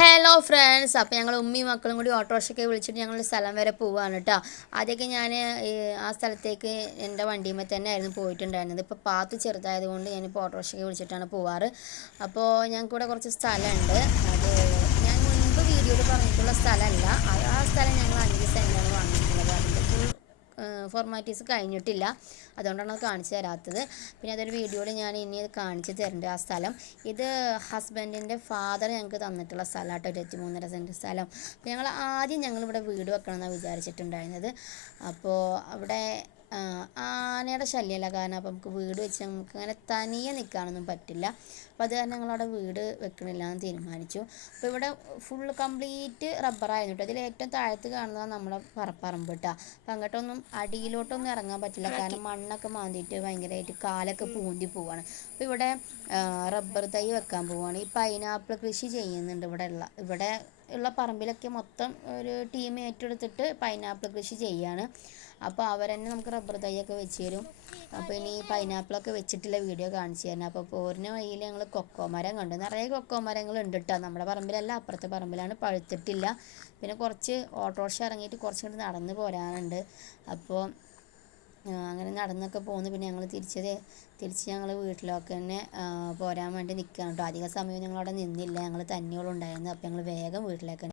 Hello friends അപ്പോൾ ഞങ്ങൾ ഉമ്മയും മക്കളും കൂടി ഓട്ടോറിക്ഷയ്ക്ക് വിളിച്ചിട്ട് ഞങ്ങൾ സ്ഥലം വരെ പോവാണ് കേട്ടോ ആദ്യമൊക്കെ ഞാൻ ആ സ്ഥലത്തേക്ക് എന്റെ വണ്ടിയുമ്പോൾ തന്നെ ആയിരുന്നു പോയിട്ടുണ്ടായിരുന്നത്. ഇപ്പോൾ പാത്ത് ചെറുതായതുകൊണ്ട് ഞാനിപ്പോൾ ഓട്ടോറിക്ഷയ്ക്ക് വിളിച്ചിട്ടാണ് പോവാറ്. അപ്പോൾ ഞങ്ങൾക്ക് ഇവിടെ കുറച്ച് സ്ഥലമുണ്ട്. അത് ഞാൻ മുൻപ് വീഡിയോയിൽ പറഞ്ഞിട്ടുള്ള സ്ഥലമല്ല അത് ആ സ്ഥലം ഞങ്ങൾ അഞ്ച് സെന്റാണ് വാങ്ങിയിട്ടുള്ളത് അതിന്റെ ഫുൾ ഫോർമാലിറ്റീസ് കഴിഞ്ഞിട്ടില്ല. അതുകൊണ്ടാണ് അത് കാണിച്ചു തരാത്തത്. പിന്നെ അതൊരു വീഡിയോയിൽ ഞാൻ ഇനി അത് കാണിച്ചു തരുന്നുണ്ട് ആ സ്ഥലം. ഇത് ഹസ്ബൻഡിന്റെ ഫാദർ ഞങ്ങൾക്ക് തന്നിട്ടുള്ള സ്ഥലം കേട്ടോ ഇരുപത്തി മൂന്നര സെന്റ് സ്ഥലം. അപ്പോൾ ഞങ്ങൾ ആദ്യം ഞങ്ങളിവിടെ വീട് വെക്കണമെന്നാണ് വിചാരിച്ചിട്ടുണ്ടായിരുന്നത്. അപ്പോൾ അവിടെ ആ, ആനയുടെ ശല്യമല്ല കാരണം അപ്പം നമുക്ക് വീട് വെച്ച് നമുക്ക് അങ്ങനെ തനിയെ നിൽക്കാനൊന്നും പറ്റില്ല. അപ്പോൾ അത് കാരണം ഞങ്ങളവിടെ വീട് വെക്കണില്ല എന്ന് തീരുമാനിച്ചു. അപ്പോൾ ഇവിടെ ഫുൾ കംപ്ലീറ്റ് റബ്ബറായിരുന്നു കേട്ടോ. അതിൽ ഏറ്റവും താഴത്ത് കാണുന്നതാണ് നമ്മളെ പറപ്പറമ്പ് പറമ്പ് കേട്ടോ അപ്പം അങ്ങോട്ടൊന്നും അടിയിലോട്ടൊന്നും ഇറങ്ങാൻ പറ്റില്ല. കാരണം മണ്ണൊക്കെ മാന്തിയിട്ട് ഭയങ്കരമായിട്ട് കാലൊക്കെ പൂന്തി പോവാണ്. അപ്പോൾ ഇവിടെ റബ്ബർ തൈ വെക്കാൻ പോവുകയാണ് ഈ പൈനാപ്പിൾ കൃഷി ചെയ്യുന്നുണ്ട് ഇവിടെ ഉള്ള ഇവിടെ ഉള്ള പറമ്പിലൊക്കെ മൊത്തം ഒരു ടീം ഏറ്റെടുത്തിട്ട് പൈനാപ്പിൾ കൃഷി ചെയ്യാണ്. അപ്പോൾ അവർ തന്നെ നമുക്ക് റബ്ബർ തൈയൊക്കെ വെച്ച് തരും. അപ്പോൾ ഇനി പൈനാപ്പിളൊക്കെ വെച്ചിട്ടുള്ള വീഡിയോ കാണിച്ചു തരണം അപ്പോൾ പോരിന് വഴിയിൽ ഞങ്ങൾ കൊക്കോ മരം കണ്ടു. നിറയെ കൊക്കോ മരങ്ങൾ ഉണ്ട് കേട്ടോ നമ്മുടെ പറമ്പിലല്ല അപ്പുറത്തെ പറമ്പിലാണ് പഴുത്തിട്ടില്ല. പിന്നെ കുറച്ച് ഓട്ടോറിക്ഷ ഇറങ്ങിയിട്ട് കുറച്ച് കൂടി നടന്ന് പോരാനുണ്ട്. അപ്പോൾ അങ്ങനെ നടന്നൊക്കെ പോന്ന്. പിന്നെ ഞങ്ങൾ തിരിച്ചത് തിരിച്ച് ഞങ്ങൾ വീട്ടിലൊക്കെ തന്നെ പോരാൻ വേണ്ടി നിൽക്കുകയാണ് കേട്ടോ അധിക സമയം ഞങ്ങൾ അവിടെ നിന്നില്ല. ഞങ്ങൾ തന്നെയുള്ളൂ ഉണ്ടായിരുന്നത് അപ്പോൾ ഞങ്ങൾ വേഗം വീട്ടിലേക്ക്